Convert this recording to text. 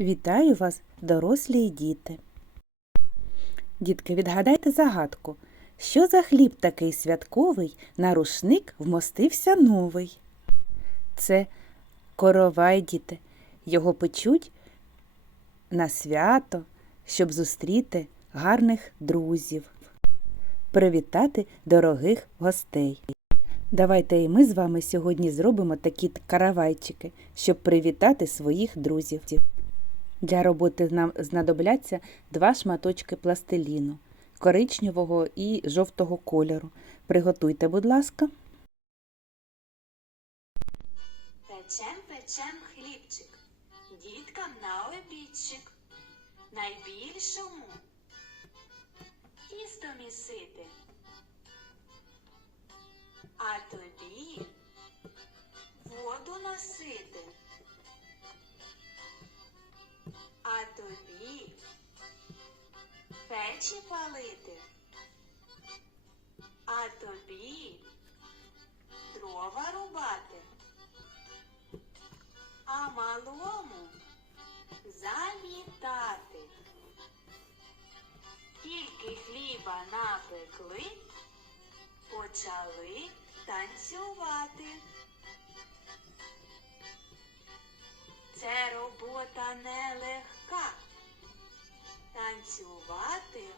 Вітаю вас, дорослі і діти. Дітки, відгадайте загадку. Що за хліб такий святковий, на рушник вмостився новий? Це коровай, діти. Його печуть на свято, щоб зустріти гарних друзів, привітати дорогих гостей. Давайте і ми з вами сьогодні зробимо такі каравайчики, щоб привітати своїх друзів. Для роботи нам знадобляться два шматочки пластиліну коричневого і жовтого кольору. Приготуйте, будь ласка. Печем, печем хлібчик, діткам на обідчик, найбільшому тісто місити. А тобі воду носити. Печі палити. А тобі дрова рубати а малому замітати. Тільки хліба напекли, почали танцювати. Це робота нелегка. Танцювати.